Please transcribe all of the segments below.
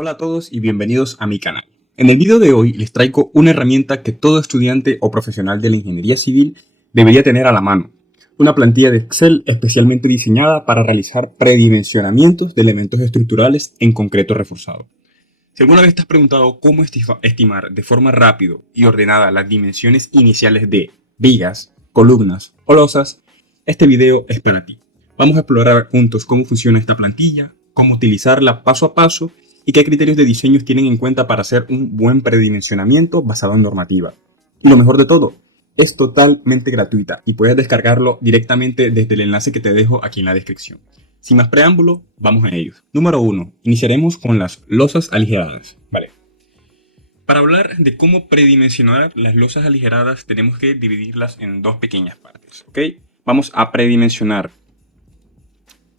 Hola a todos y bienvenidos a mi canal. En el video de hoy les traigo una herramienta que todo estudiante o profesional de la ingeniería civil debería tener a la mano. Una plantilla de Excel especialmente diseñada para realizar predimensionamientos de elementos estructurales en concreto reforzado. Si alguna vez te has preguntado cómo estimar de forma rápida y ordenada las dimensiones iniciales de vigas, columnas o losas, este video es para ti. Vamos a explorar juntos cómo funciona esta plantilla, cómo utilizarla paso a paso y qué criterios de diseño tienen en cuenta para hacer un buen predimensionamiento basado en normativa. Y lo mejor de todo, es totalmente gratuita y puedes descargarlo directamente desde el enlace que te dejo aquí en la descripción. Sin más preámbulo, vamos a ellos. Número 1. Iniciaremos con las losas aligeradas. Vale. Para hablar de cómo predimensionar las losas aligeradas, tenemos que dividirlas en dos pequeñas partes. ¿Ok? Vamos a predimensionar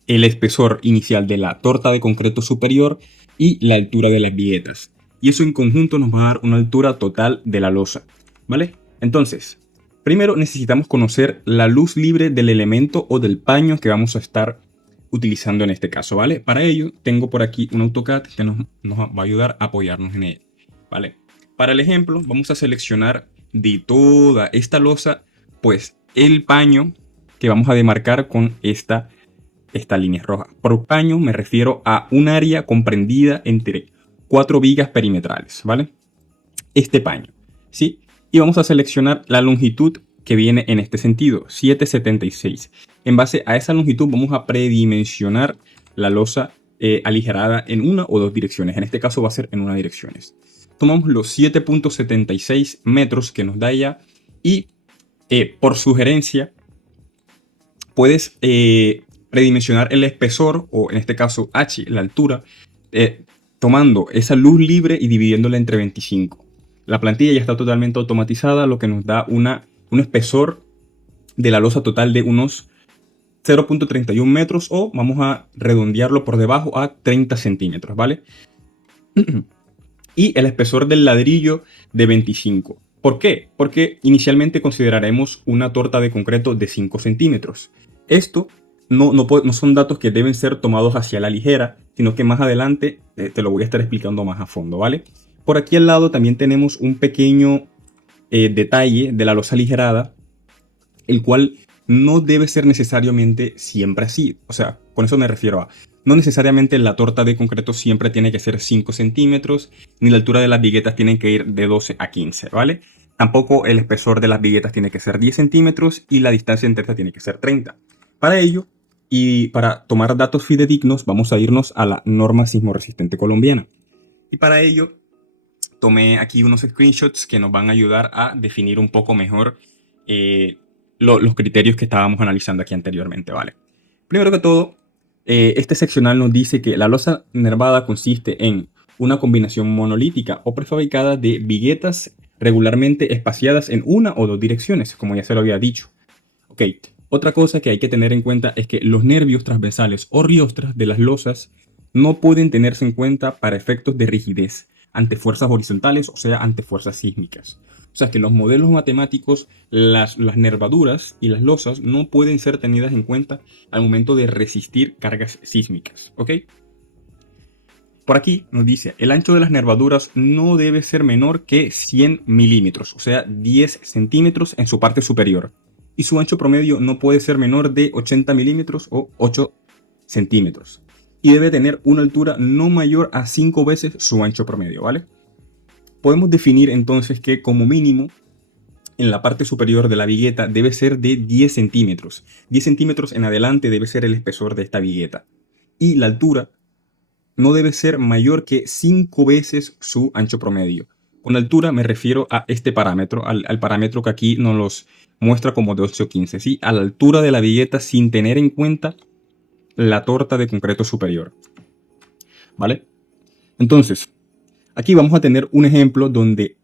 el espesor inicial de la torta de concreto superior y la altura de las viguetas. Y eso en conjunto nos va a dar una altura total de la losa. ¿Vale? Entonces, primero necesitamos conocer la luz libre del elemento o del paño que vamos a estar utilizando en este caso, ¿vale? Para ello, tengo por aquí un AutoCAD que nos va a ayudar a apoyarnos en él, ¿vale? Para el ejemplo, vamos a seleccionar de toda esta losa, pues, el paño que vamos a demarcar con esta línea roja. Por paño me refiero a un área comprendida entre 4 vigas perimetrales, ¿vale? Este paño, ¿sí? Y vamos a seleccionar la longitud que viene en este sentido, 7,76. En base a esa longitud vamos a predimensionar la losa aligerada en una o dos direcciones. En este caso va a ser en una dirección. Tomamos los 7,76 metros que nos da ya y por sugerencia puedes predimensionar el espesor o en este caso H, la altura, tomando esa luz libre y dividiéndola entre 25. La plantilla ya está totalmente automatizada, lo que nos da un espesor de la losa total de unos 0,31 metros o vamos a redondearlo por debajo a 30 centímetros, ¿vale? Y el espesor del ladrillo de 25. ¿Por qué? Porque inicialmente consideraremos una torta de concreto de 5 centímetros. Esto no son datos que deben ser tomados hacia la ligera, sino que más adelante te lo voy a estar explicando más a fondo, ¿vale? Por aquí al lado también tenemos un pequeño detalle de la losa aligerada, el cual no debe ser necesariamente siempre así. O sea, con eso me refiero a, no necesariamente la torta de concreto siempre tiene que ser 5 centímetros, ni la altura de las viguetas tiene que ir de 12 a 15, ¿vale? Tampoco el espesor de las viguetas tiene que ser 10 centímetros y la distancia entre estas tiene que ser 30. Para ello, y para tomar datos fidedignos, vamos a irnos a la norma sismo resistente colombiana. Y para ello, tomé aquí unos screenshots que nos van a ayudar a definir un poco mejor los criterios que estábamos analizando aquí anteriormente, ¿vale? Primero que todo, este seccional nos dice que la losa nervada consiste en una combinación monolítica o prefabricada de viguetas regularmente espaciadas en una o dos direcciones, como ya se lo había dicho. Ok, otra cosa que hay que tener en cuenta es que los nervios transversales o riostras de las losas no pueden tenerse en cuenta para efectos de rigidez ante fuerzas horizontales, o sea, ante fuerzas sísmicas. O sea que los modelos matemáticos, las nervaduras y las losas no pueden ser tenidas en cuenta al momento de resistir cargas sísmicas, ¿ok? Por aquí nos dice, el ancho de las nervaduras no debe ser menor que 100 milímetros, o sea, 10 centímetros en su parte superior. Y su ancho promedio no puede ser menor de 80 milímetros o 8 centímetros. Y debe tener una altura no mayor a 5 veces su ancho promedio, ¿vale? Podemos definir entonces que como mínimo en la parte superior de la vigueta debe ser de 10 centímetros. 10 centímetros en adelante debe ser el espesor de esta vigueta. Y la altura no debe ser mayor que 5 veces su ancho promedio. Con altura me refiero a este parámetro, al parámetro que aquí nos los muestra como de 8,15, ¿sí? A la altura de la vigueta sin tener en cuenta la torta de concreto superior, ¿vale? Entonces, aquí vamos a tener un ejemplo donde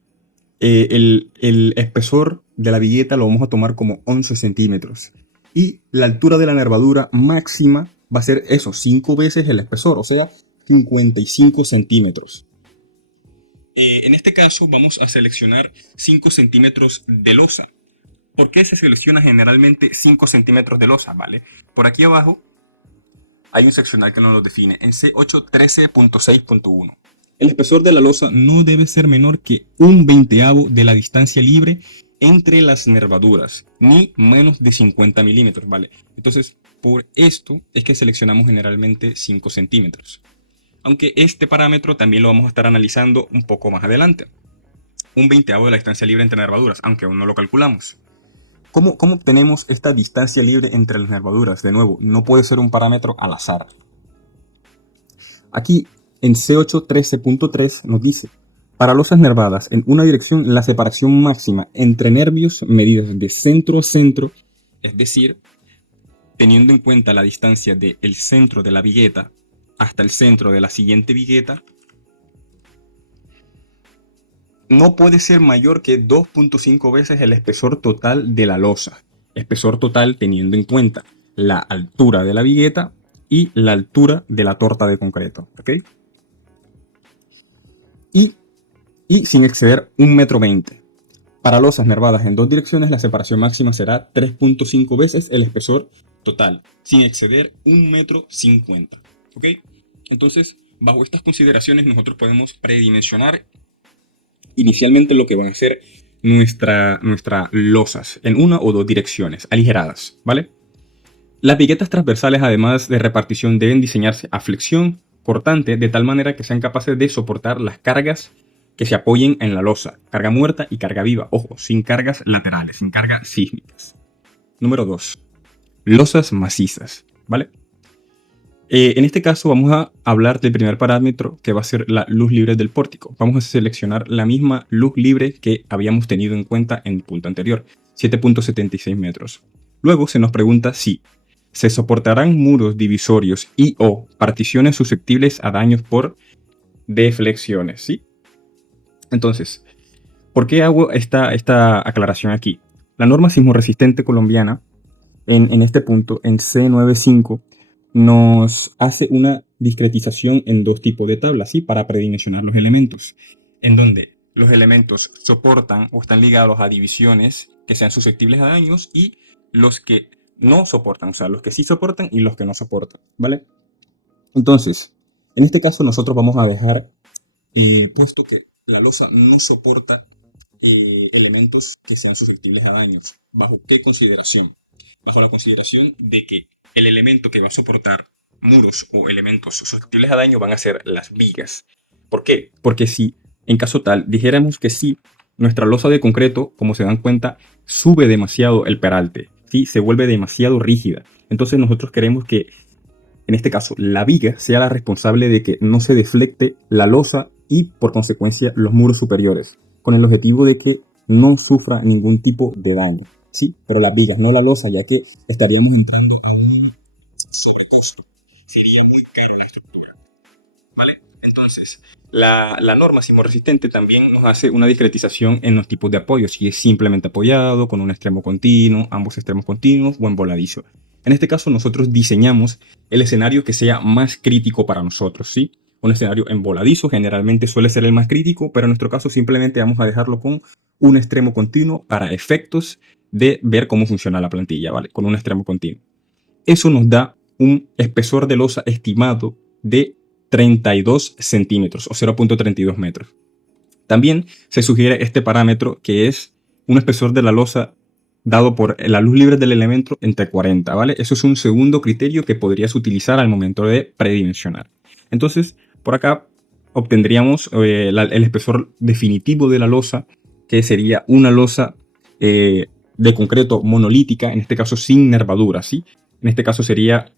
el espesor de la vigueta lo vamos a tomar como 11 centímetros. Y la altura de la nervadura máxima va a ser eso, 5 veces el espesor, o sea, 55 centímetros. En este caso vamos a seleccionar 5 centímetros de losa. ¿Por qué se selecciona generalmente 5 centímetros de losa? ¿Vale? Por aquí abajo hay un seccional que nos lo define en C813.6.1. El espesor de la losa no debe ser menor que un veinteavo de la distancia libre entre las nervaduras, ni menos de 50 milímetros, ¿vale? Entonces, por esto es que seleccionamos generalmente 5 centímetros. Aunque este parámetro también lo vamos a estar analizando un poco más adelante. Un veinteavo de la distancia libre entre nervaduras, aunque aún no lo calculamos. ¿Cómo obtenemos esta distancia libre entre las nervaduras? De nuevo, no puede ser un parámetro al azar. Aquí en C813.3 nos dice: para losas nervadas en una dirección, la separación máxima entre nervios medida de centro a centro, es decir, teniendo en cuenta la distancia del centro de la vigueta hasta el centro de la siguiente vigueta, no puede ser mayor que 2.5 veces el espesor total de la losa. Espesor total teniendo en cuenta la altura de la vigueta y la altura de la torta de concreto. ¿Ok? Y sin exceder 1,20 m. Para losas nervadas en dos direcciones, la separación máxima será 3.5 veces el espesor total, sin exceder 1,50 m. ¿Ok? Entonces, bajo estas consideraciones, nosotros podemos predimensionar inicialmente lo que van a ser nuestras losas en una o dos direcciones, aligeradas, ¿vale? Las viguetas transversales, además de repartición, deben diseñarse a flexión cortante de tal manera que sean capaces de soportar las cargas que se apoyen en la losa, carga muerta y carga viva, ojo, sin cargas laterales, sin cargas sísmicas. Número 2. Losas macizas, ¿vale? En este caso vamos a hablar del primer parámetro, que va a ser la luz libre del pórtico. Vamos a seleccionar la misma luz libre que habíamos tenido en cuenta en el punto anterior, 7.76 metros. Luego se nos pregunta si se soportarán muros divisorios y o particiones susceptibles a daños por deflexiones, ¿sí? Entonces, ¿por qué hago esta aclaración aquí? La norma sismorresistente colombiana, en este punto, en C95, nos hace una discretización en dos tipos de tablas, ¿sí? Para predimensionar los elementos, en donde los elementos soportan o están ligados a divisiones que sean susceptibles a daños y los que no soportan, o sea, los que sí soportan y los que no soportan, ¿vale? Entonces, en este caso nosotros vamos a dejar puesto que la losa no soporta elementos que sean susceptibles a daños. ¿Bajo qué consideración? Bajo la consideración de que el elemento que va a soportar muros o elementos susceptibles a daño van a ser las vigas. ¿Por qué? Porque si en caso tal dijéramos que sí, nuestra losa de concreto, como se dan cuenta, sube demasiado el peralte, ¿sí? Se vuelve demasiado rígida. Entonces nosotros queremos que, en este caso, la viga sea la responsable de que no se deflecte la losa y, por consecuencia, los muros superiores, con el objetivo de que no sufra ningún tipo de daño. Sí, pero las vigas, no la losa, ya que estaríamos entrando a un sobrecosto. Sería muy cara la estructura. ¿Vale? Entonces, la norma sismorresistente también nos hace una discretización en los tipos de apoyo, si es simplemente apoyado, con un extremo continuo, ambos extremos continuos o en voladizo. En este caso, nosotros diseñamos el escenario que sea más crítico para nosotros, ¿sí? Un escenario en voladizo generalmente suele ser el más crítico, pero en nuestro caso simplemente vamos a dejarlo con un extremo continuo para efectos de ver cómo funciona la plantilla, ¿vale? Con un extremo continuo. Eso nos da un espesor de losa estimado de 32 centímetros o 0.32 metros. También se sugiere este parámetro, que es un espesor de la losa dado por la luz libre del elemento entre 40, ¿vale? Eso es un segundo criterio que podrías utilizar al momento de predimensionar. Entonces, por acá obtendríamos el espesor definitivo de la losa, que sería una losa de concreto monolítica, en este caso sin nervadura, ¿sí? En este caso sería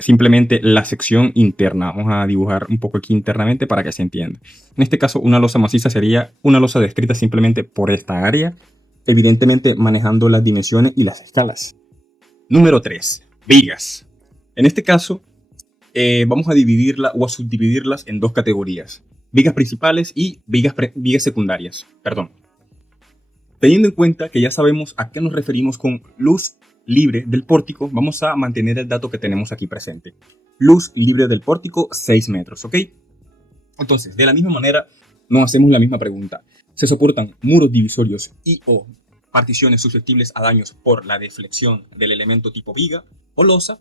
simplemente la sección interna. Vamos a dibujar un poco aquí internamente para que se entienda. En este caso, una losa maciza sería una losa descrita simplemente por esta área, evidentemente manejando las dimensiones y las escalas. Número 3. Vigas. En este caso, vamos a dividirla o a subdividirlas en dos categorías: vigas principales y vigas secundarias. Perdón. Teniendo en cuenta que ya sabemos a qué nos referimos con luz libre del pórtico, vamos a mantener el dato que tenemos aquí presente. Luz libre del pórtico, 6 metros, ¿ok? Entonces, de la misma manera, nos hacemos la misma pregunta. ¿Se soportan muros divisorios y o particiones susceptibles a daños por la deflexión del elemento tipo viga o losa?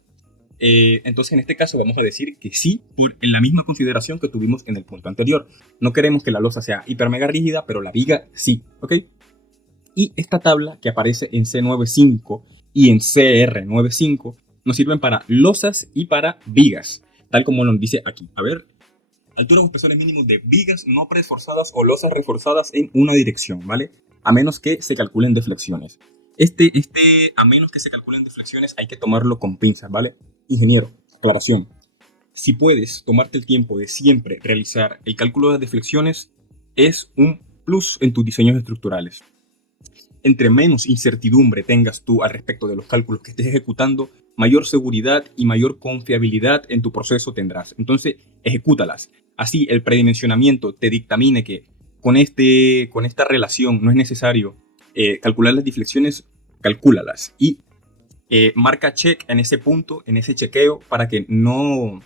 Entonces en este caso vamos a decir que sí, en la misma consideración que tuvimos en el punto anterior. No queremos que la losa sea hiper mega rígida, pero la viga sí, ¿ok? Y esta tabla que aparece en C95 y en CR95 nos sirven para losas y para vigas, tal como nos dice aquí. A ver, altura o espesores mínimos de vigas no preforzadas o losas reforzadas en una dirección, ¿vale? A menos que se calculen deflexiones. A menos que se calculen deflexiones, hay que tomarlo con pinzas, ¿vale? Ingeniero, aclaración. Si puedes tomarte el tiempo de siempre realizar el cálculo de las deflexiones, es un plus en tus diseños estructurales. Entre menos incertidumbre tengas tú al respecto de los cálculos que estés ejecutando, mayor seguridad y mayor confiabilidad en tu proceso tendrás. Entonces, ejecútalas. Así el predimensionamiento te dictamine que con esta relación no es necesario calcular las deflexiones, calcúlalas. Y marca check en ese punto, en ese chequeo, para que no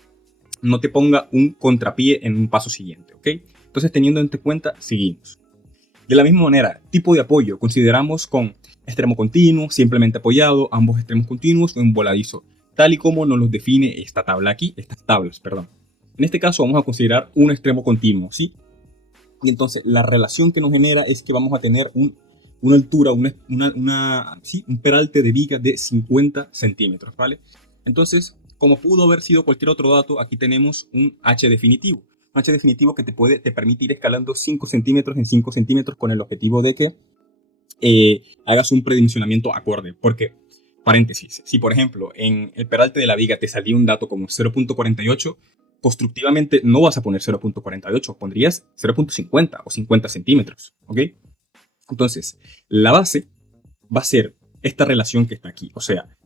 te ponga un contrapié en un paso siguiente, ¿ok? Entonces, teniendo en cuenta, seguimos. De la misma manera, tipo de apoyo, consideramos con extremo continuo, simplemente apoyado, ambos extremos continuos o en voladizo, tal y como nos los define esta tabla aquí, estas tablas, perdón. En este caso vamos a considerar un extremo continuo, ¿sí? Y entonces la relación que nos genera es que vamos a tener una altura, un peralte de viga de 50 centímetros, ¿vale? Entonces, como pudo haber sido cualquier otro dato, aquí tenemos un H definitivo. Un H definitivo que te permite ir escalando 5 centímetros en 5 centímetros con el objetivo de que hagas un predimensionamiento acorde. Porque, paréntesis, si por ejemplo en el peralte de la viga te salía un dato como 0.48, constructivamente no vas a poner 0.48, pondrías 0.50 o 50 centímetros, ¿ok? Entonces, la base va a ser esta relación que está aquí, o sea,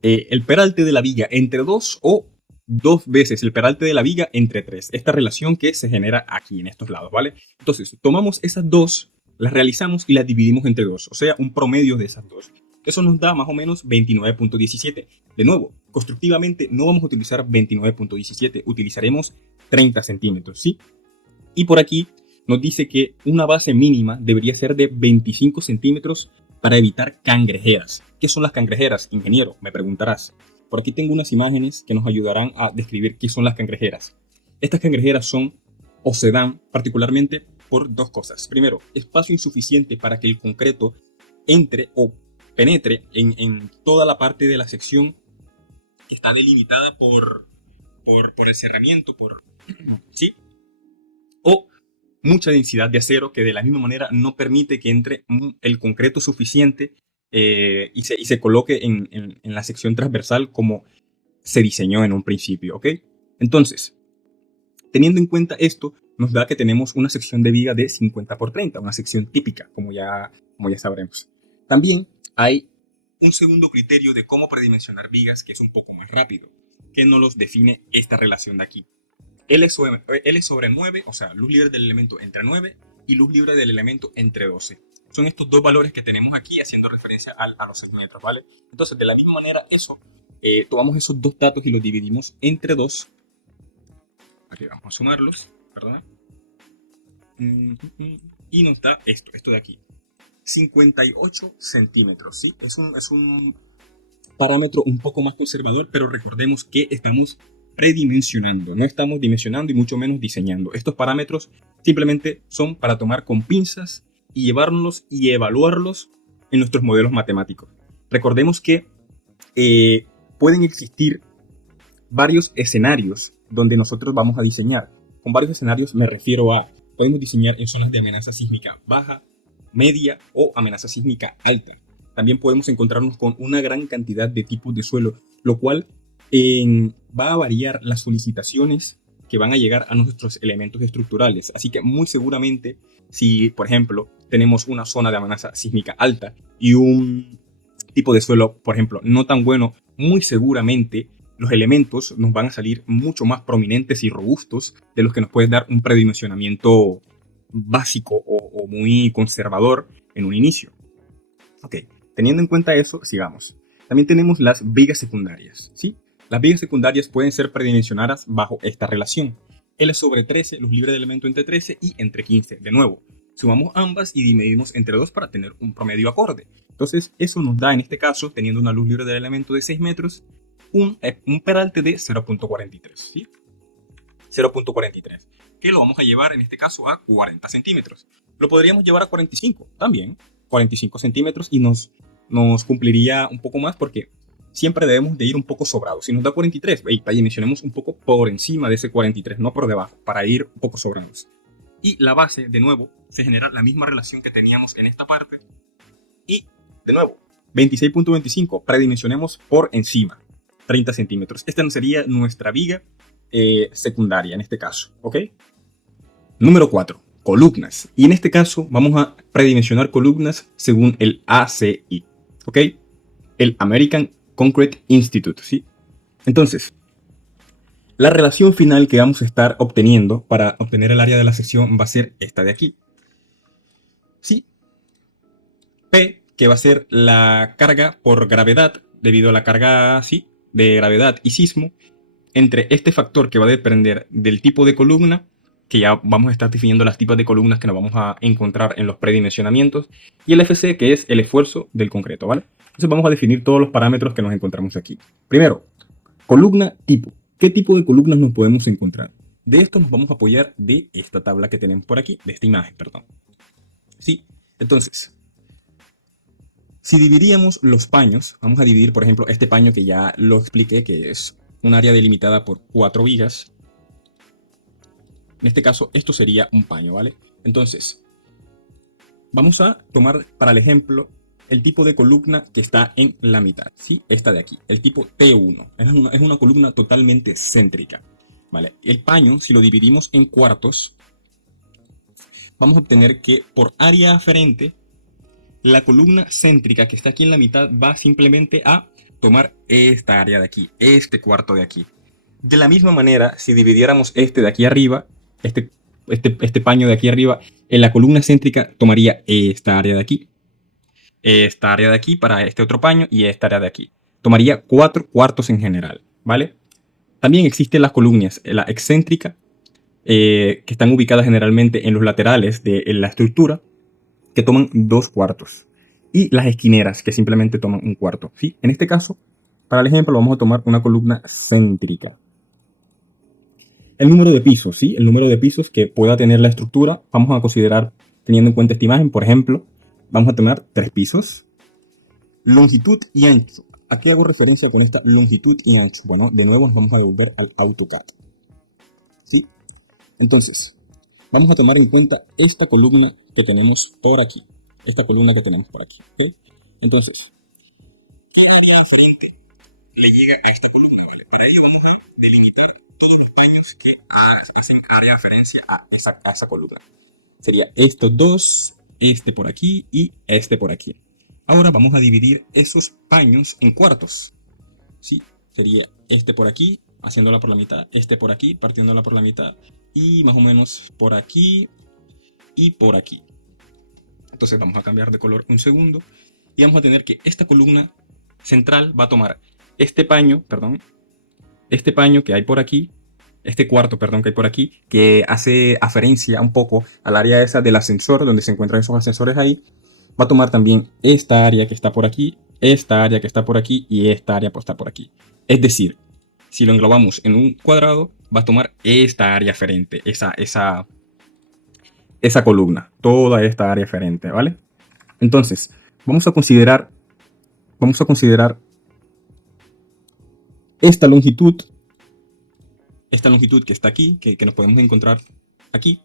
el peralte de la viga entre 2 o 2 veces el peralte de la viga entre 3. Esta relación que se genera aquí en estos lados, ¿vale? Entonces, tomamos esas dos, las realizamos y las dividimos entre 2, o sea, un promedio de esas dos. Eso nos da más o menos 29.17. De nuevo, constructivamente no vamos a utilizar 29.17, utilizaremos 30 centímetros, ¿sí? Y por aquí nos dice que una base mínima debería ser de 25 centímetros para evitar cangrejeras. ¿Qué son las cangrejeras, ingeniero? Me preguntarás. Por aquí tengo unas imágenes que nos ayudarán a describir qué son las cangrejeras. Estas cangrejeras son o se dan particularmente por dos cosas. Primero, espacio insuficiente para que el concreto entre o penetre en toda la parte de la sección que está delimitada por el cerramiento, ¿sí? O mucha densidad de acero que de la misma manera no permite que entre el concreto suficiente y se coloque en la sección transversal como se diseñó en un principio, ¿ok? Entonces, teniendo en cuenta esto, nos da que tenemos una sección de viga de 50 por 30, una sección típica, como ya sabremos. También hay un segundo criterio de cómo predimensionar vigas que es un poco más rápido, que nos los define esta relación de aquí. L sobre 9, o sea, luz libre del elemento entre 9 y luz libre del elemento entre 12. Son estos dos valores que tenemos aquí haciendo referencia a los segmentos, ¿vale? Entonces, de la misma manera, tomamos esos dos datos y los dividimos entre 2. Aquí vamos a sumarlos, perdón. Y nos da esto de aquí. 58 centímetros, ¿sí? Es un parámetro un poco más conservador, pero recordemos que estamos predimensionando, no estamos dimensionando y mucho menos diseñando. Estos parámetros simplemente son para tomar con pinzas y llevarlos y evaluarlos en nuestros modelos matemáticos. Recordemos que pueden existir varios escenarios donde nosotros vamos a diseñar. Con varios escenarios me refiero a, podemos diseñar en zonas de amenaza sísmica baja, media o amenaza sísmica alta. También podemos encontrarnos con una gran cantidad de tipos de suelo, lo cual va a variar las solicitaciones que van a llegar a nuestros elementos estructurales. Así que muy seguramente, si por ejemplo tenemos una zona de amenaza sísmica alta y un tipo de suelo, por ejemplo, no tan bueno, muy seguramente los elementos nos van a salir mucho más prominentes y robustos de los que nos puede dar un predimensionamiento básico o muy conservador en un inicio. Ok, teniendo en cuenta eso, sigamos. También tenemos las vigas secundarias, ¿sí? Las vigas secundarias pueden ser predimensionadas bajo esta relación. L sobre 13, luz libre de elemento entre 13 y entre 15. De nuevo, sumamos ambas y dividimos entre 2 para tener un promedio acorde. Entonces, eso nos da en este caso, teniendo una luz libre del elemento de 6 metros, un peralte de 0.43, ¿sí? 0.43, que lo vamos a llevar en este caso a 40 centímetros. Lo podríamos llevar a 45 también, 45 centímetros, y nos cumpliría un poco más porque siempre debemos de ir un poco sobrados. Si nos da 43, dimensionemos un poco por encima de ese 43, no por debajo, para ir un poco sobrados. Y la base, de nuevo, se genera la misma relación que teníamos en esta parte. Y, de nuevo, 26.25, predimensionemos por encima, 30 centímetros. Esta sería nuestra viga secundaria en este caso, ¿ok? Número 4, columnas. Y en este caso vamos a predimensionar columnas según el ACI, ¿ok? El American Concrete Institute, ¿sí? Entonces, la relación final que vamos a estar obteniendo para obtener el área de la sección va a ser esta de aquí, ¿sí? P, que va a ser la carga por gravedad, debido a la carga, ¿sí?, de gravedad y sismo, entre este factor que va a depender del tipo de columna, que ya vamos a estar definiendo las tipos de columnas que nos vamos a encontrar en los predimensionamientos, y el FC, que es el esfuerzo del concreto, ¿vale? Entonces vamos a definir todos los parámetros que nos encontramos aquí. Primero, columna tipo. ¿Qué tipo de columnas nos podemos encontrar? De esto nos vamos a apoyar de esta tabla que tenemos por aquí, de esta imagen, perdón. ¿Sí? Entonces, si dividiríamos los paños, vamos a dividir, por ejemplo, este paño que ya lo expliqué, que es un área delimitada por 4 vigas. En este caso, esto sería un paño, ¿vale? Entonces, vamos a tomar para el ejemplo el tipo de columna que está en la mitad, ¿sí? Esta de aquí, el tipo T1. Es una columna totalmente céntrica, ¿vale? El paño, si lo dividimos en cuartos, vamos a obtener que por área aferente, la columna céntrica que está aquí en la mitad va simplemente a tomar esta área de aquí, este cuarto de aquí. De la misma manera, si dividiéramos este de aquí arriba, este paño de aquí arriba, en la columna céntrica tomaría esta área de aquí, esta área de aquí para este otro paño y esta área de aquí. Tomaría 4 cuartos en general, ¿vale? También existen las columnas, la excéntrica, que están ubicadas generalmente en los laterales de la estructura, que toman 2 cuartos. Y las esquineras, que simplemente toman 1 cuarto, ¿sí? En este caso, para el ejemplo, vamos a tomar una columna céntrica. El número de pisos, ¿sí? El número de pisos que pueda tener la estructura, vamos a considerar, teniendo en cuenta esta imagen, por ejemplo, vamos a tomar 3 pisos. Longitud y ancho. ¿A qué hago referencia con esta longitud y ancho? Bueno, de nuevo nos vamos a devolver al AutoCAD, ¿sí? Entonces, vamos a tomar en cuenta esta columna que tenemos por aquí. Esta columna que tenemos por aquí, ¿ok? Entonces, ¿qué área diferente le llega a esta columna? ¿Vale? Para ello vamos a delimitar todos los paños que hacen área de referencia a esa columna. Sería estos dos, este por aquí y este por aquí. Ahora vamos a dividir esos paños en cuartos, ¿sí? Sería este por aquí, haciéndola por la mitad, este por aquí, partiéndola por la mitad, y más o menos por aquí y por aquí. Entonces vamos a cambiar de color un segundo y vamos a tener que esta columna central va a tomar este paño que hay por aquí, este cuarto, perdón, que hay por aquí, que hace aferencia un poco al área esa del ascensor, donde se encuentran esos ascensores ahí. Va a tomar también esta área que está por aquí, esta área que está por aquí y esta área que está por aquí. Es decir, si lo englobamos en un cuadrado, va a tomar esta área aferente, esa columna, toda esta área aferente, ¿vale? Entonces, vamos a considerar esta longitud que está aquí, que nos podemos encontrar aquí,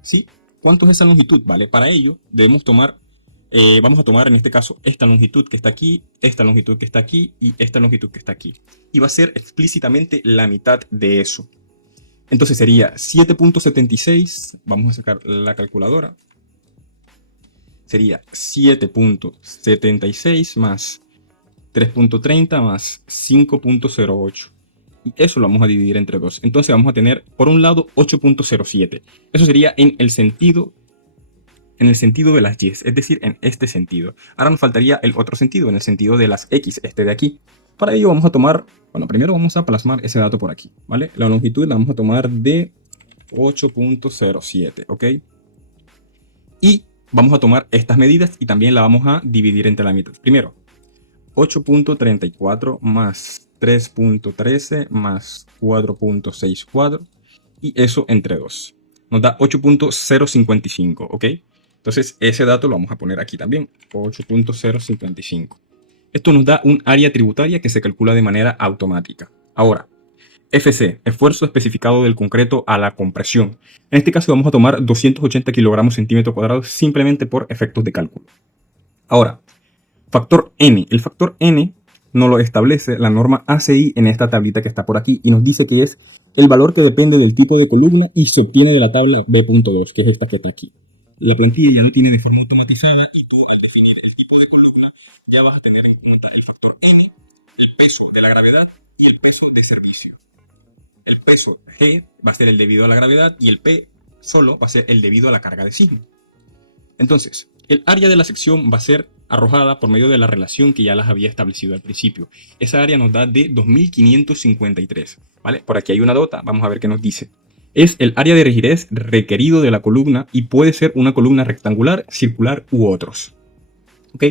¿sí? ¿Cuánto es esa longitud? Vale, para ello debemos tomar, vamos a tomar en este caso esta longitud que está aquí, esta longitud que está aquí y esta longitud que está aquí. Y va a ser explícitamente la mitad de eso. Entonces sería 7.76, vamos a sacar la calculadora. Sería 7.76 más 3.30 más 5.08. Y eso lo vamos a dividir entre 2. Entonces vamos a tener, por un lado, 8.07. Eso sería en el sentido de las y, es decir, en este sentido. Ahora nos faltaría el otro sentido, en el sentido de las x, este de aquí. Para ello vamos a tomar, bueno, primero vamos a plasmar ese dato por aquí, ¿vale? La longitud la vamos a tomar de 8.07, ¿ok? Y vamos a tomar estas medidas y también la vamos a dividir entre la mitad. Primero, 8.34 más 3.13 más 4.64 y eso entre 2. Nos da 8.055, ¿ok? Entonces ese dato lo vamos a poner aquí también, 8.055. Esto nos da un área tributaria que se calcula de manera automática. Ahora, FC, esfuerzo especificado del concreto a la compresión. En este caso vamos a tomar 280 kilogramos centímetros cuadrados simplemente por efectos de cálculo. Ahora, factor N. El factor N nos lo establece la norma ACI en esta tablita que está por aquí y nos dice que es el valor que depende del tipo de columna y se obtiene de la tabla B.2, que es esta que está aquí. La plantilla ya lo tiene de forma automatizada y tú al definir el tipo de columna ya vas a tener en cuenta el factor N, el peso de la gravedad y el peso de servicio. El peso G va a ser el debido a la gravedad y el P solo va a ser el debido a la carga de sismo. Entonces, el área de la sección va a ser arrojada por medio de la relación que ya las había establecido al principio. Esa área nos da de 2553, ¿vale? Por aquí hay una nota, vamos a ver qué nos dice. Es el área de rigidez requerido de la columna y puede ser una columna rectangular, circular u otros. ¿Ok?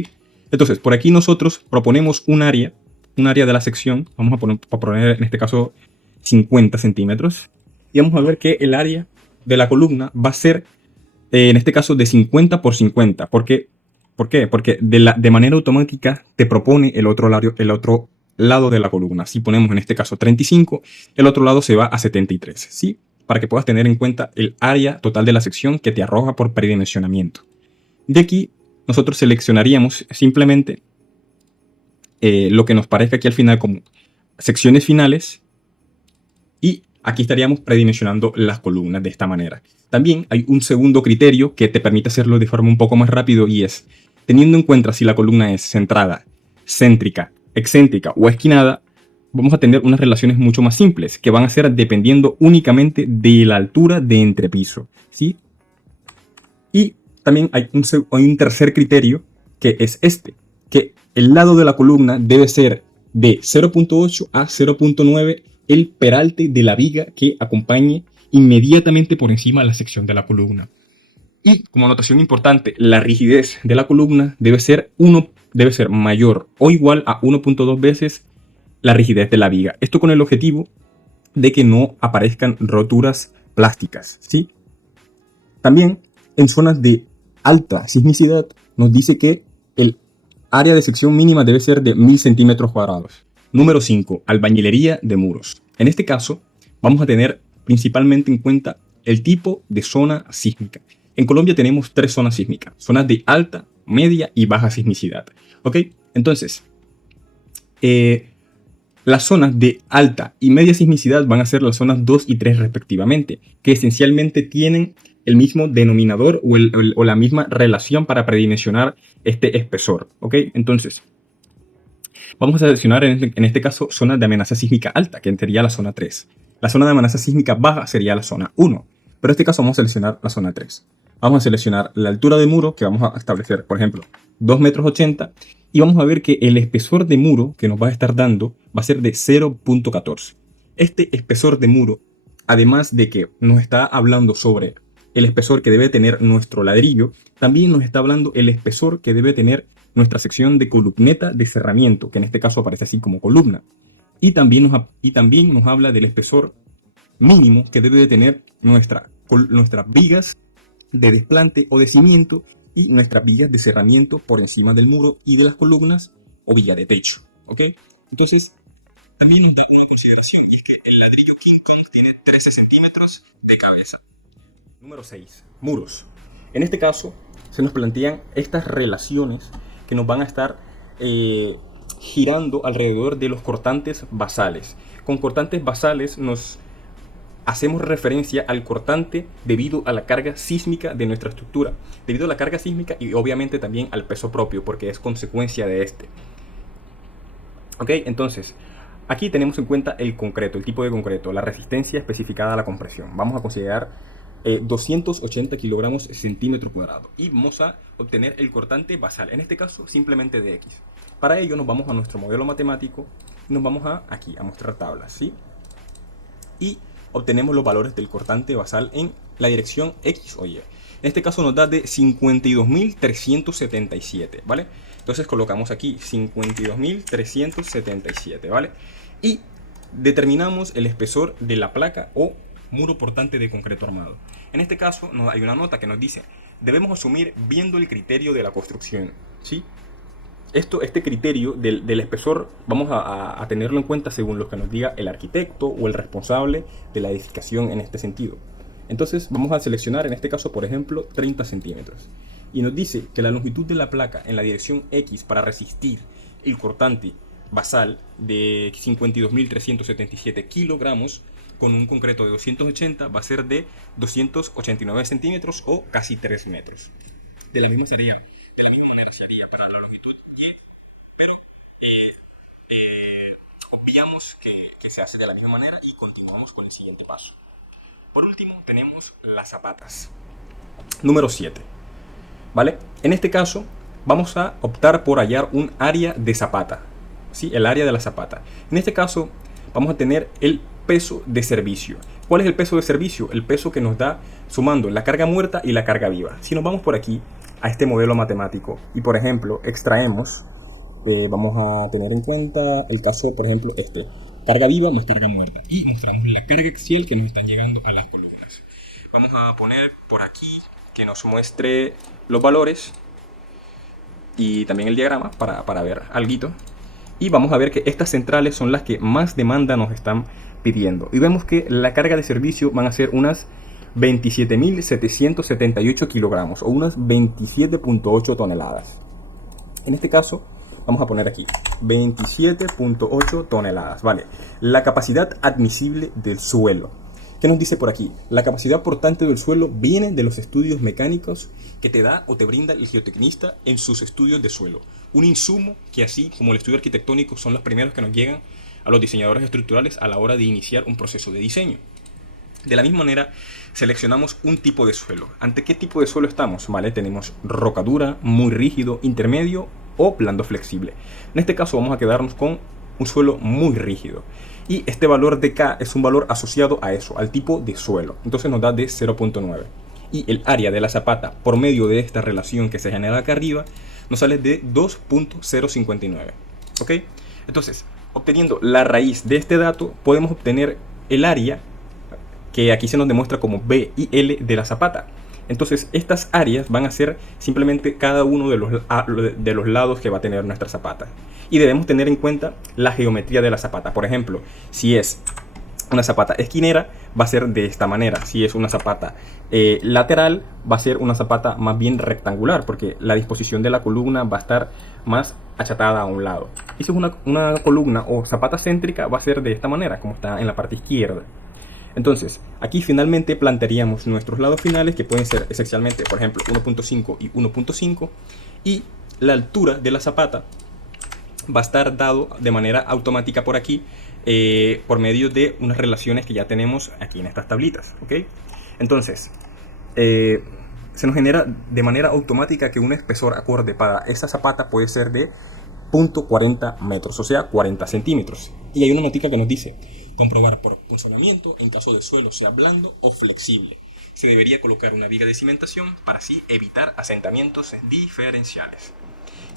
Entonces, por aquí nosotros proponemos un área de la sección, vamos a poner en este caso 50 centímetros, y vamos a ver que el área de la columna va a ser, en este caso, de 50 por 50. ¿Por qué? Porque de manera automática te propone el otro lado de la columna. Si ponemos en este caso 35, el otro lado se va a 73, ¿sí? Para que puedas tener en cuenta el área total de la sección que te arroja por predimensionamiento. De aquí, nosotros seleccionaríamos simplemente lo que nos parezca aquí al final como secciones finales y aquí estaríamos predimensionando las columnas de esta manera. También hay un segundo criterio que te permite hacerlo de forma un poco más rápido y es, teniendo en cuenta si la columna es centrada, céntrica, excéntrica o esquinada, vamos a tener unas relaciones mucho más simples que van a ser dependiendo únicamente de la altura de entrepiso, ¿sí? Y también hay un tercer criterio que es este, que el lado de la columna debe ser de 0.8 a 0.9 el peralte de la viga que acompañe inmediatamente por encima de la sección de la columna. Y como anotación importante, la rigidez de la columna debe ser mayor o igual a 1.2 veces la rigidez de la viga. Esto con el objetivo de que no aparezcan roturas plásticas, ¿sí? También en zonas de alta sismicidad nos dice que el área de sección mínima debe ser de 1000 centímetros cuadrados. Número 5. Albañilería de muros. En este caso, vamos a tener principalmente en cuenta el tipo de zona sísmica. En Colombia tenemos 3 zonas sísmicas. Zonas de alta, media y baja sismicidad. ¿Ok? Entonces, las zonas de alta y media sismicidad van a ser las zonas 2 y 3 respectivamente, que esencialmente tienen el mismo denominador o la misma relación para predimensionar este espesor. ¿Ok? Entonces, vamos a seleccionar en este caso zonas de amenaza sísmica alta, que sería la zona 3. La zona de amenaza sísmica baja sería la zona 1, pero en este caso vamos a seleccionar la zona 3. Vamos a seleccionar la altura de muro, que vamos a establecer, por ejemplo, 2,80 metros, y vamos a ver que el espesor de muro que nos va a estar dando va a ser de 0.14. Este espesor de muro, además de que nos está hablando sobre el espesor que debe tener nuestro ladrillo, también nos está hablando el espesor que debe tener nuestra sección de columneta de cerramiento, que en este caso aparece así como columna. Y también nos habla del espesor mínimo que debe de tener nuestras vigas de desplante o de cimiento y nuestras vigas de cerramiento por encima del muro y de las columnas o viga de techo. ¿Ok? Entonces, también nos da una consideración y es que el ladrillo King Kong tiene 13 centímetros de cabeza. Número 6. Muros. En este caso, se nos plantean estas relaciones que nos van a estar girando alrededor de los cortantes basales. Con cortantes basales nos hacemos referencia al cortante debido a la carga sísmica de nuestra estructura, debido a la carga sísmica y obviamente también al peso propio, porque es consecuencia de este. Ok, entonces, aquí tenemos en cuenta el concreto, el tipo de concreto, la resistencia especificada a la compresión. Vamos a considerar 280 kilogramos centímetro cuadrado y vamos a obtener el cortante basal, en este caso simplemente de X. Para ello nos vamos a nuestro modelo matemático y nos vamos aquí a mostrar tablas, ¿sí? Y obtenemos los valores del cortante basal en la dirección X o Y. En este caso nos da de 52.377, ¿vale? Entonces colocamos aquí 52.377, ¿vale? Y determinamos el espesor de la placa o muro portante de concreto armado. En este caso hay una nota que nos dice: debemos asumir viendo el criterio de la construcción, ¿sí? Este criterio del espesor vamos a tenerlo en cuenta según lo que nos diga el arquitecto o el responsable de la edificación en este sentido. Entonces vamos a seleccionar en este caso, por ejemplo, 30 centímetros. Y nos dice que la longitud de la placa en la dirección X para resistir el cortante basal de 52.377 kilogramos con un concreto de 280 va a ser de 289 centímetros o casi 3 metros. De la misma manera sería para la longitud Y, pero obviamos que se hace de la misma manera y continuamos con el siguiente paso. Por último tenemos las zapatas. Número 7. ¿Vale? En este caso vamos a optar por hallar un área de zapata. ¿Sí? El área de la zapata. En este caso vamos a tener el peso de servicio. ¿Cuál es el peso de servicio? El peso que nos da sumando la carga muerta y la carga viva. Si nos vamos por aquí a este modelo matemático y por ejemplo extraemos, vamos a tener en cuenta el caso, por ejemplo, carga viva más carga muerta, y mostramos la carga axial que nos están llegando a las columnas. Vamos a poner por aquí que nos muestre los valores y también el diagrama para ver alguito. Y vamos a ver que estas centrales son las que más demanda nos están pidiendo. Y vemos que la carga de servicio van a ser unas 27.778 kilogramos o unas 27.8 toneladas. En este caso vamos a poner aquí 27.8 toneladas, ¿vale? La capacidad admisible del suelo. ¿Qué nos dice por aquí? La capacidad portante del suelo viene de los estudios mecánicos que te da o te brinda el geotecnista en sus estudios de suelo. Un insumo que, así como el estudio arquitectónico, son los primeros que nos llegan a los diseñadores estructurales a la hora de iniciar un proceso de diseño. De la misma manera, seleccionamos un tipo de suelo. ¿Ante qué tipo de suelo estamos? Vale, tenemos roca dura, muy rígido, intermedio o blando flexible. En este caso vamos a quedarnos con un suelo muy rígido. Y este valor de K es un valor asociado a eso, al tipo de suelo. Entonces nos da de 0.9. Y el área de la zapata, por medio de esta relación que se genera acá arriba, nos sale de 2.059. ¿Ok? Entonces, obteniendo la raíz de este dato, podemos obtener el área, que aquí se nos demuestra como B y L de la zapata. Entonces, estas áreas van a ser simplemente cada uno de los lados que va a tener nuestra zapata. Y debemos tener en cuenta la geometría de la zapata. Por ejemplo, si es una zapata esquinera, va a ser de esta manera. Si es una zapata lateral, va a ser una zapata más bien rectangular, porque la disposición de la columna va a estar más achatada a un lado. Y si es una columna o zapata céntrica, va a ser de esta manera, como está en la parte izquierda. Entonces, aquí finalmente plantearíamos nuestros lados finales, que pueden ser esencialmente, por ejemplo, 1.5 y 1.5, y la altura de la zapata va a estar dado de manera automática por aquí, por medio de unas relaciones que ya tenemos aquí en estas tablitas, ¿ok? Entonces, se nos genera de manera automática que un espesor acorde para esta zapata puede ser de 0.40 metros, o sea, 40 centímetros. Y hay una notica que nos dice: comprobar por funcionamiento en caso de suelo sea blando o flexible. Se debería colocar una viga de cimentación para así evitar asentamientos diferenciales.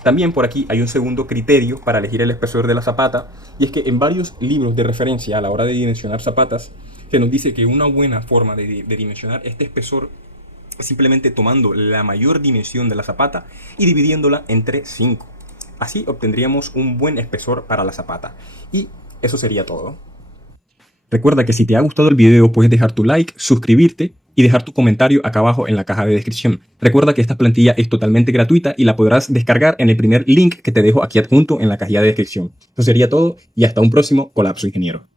También por aquí hay un segundo criterio para elegir el espesor de la zapata, y es que en varios libros de referencia a la hora de dimensionar zapatas se nos dice que una buena forma de dimensionar este espesor es simplemente tomando la mayor dimensión de la zapata y dividiéndola entre 5. Así obtendríamos un buen espesor para la zapata. Y eso sería todo. Recuerda que si te ha gustado el video puedes dejar tu like, suscribirte y dejar tu comentario acá abajo en la caja de descripción. Recuerda que esta plantilla es totalmente gratuita y la podrás descargar en el primer link que te dejo aquí adjunto en la cajilla de descripción. Eso sería todo y hasta un próximo Colapso Ingeniero.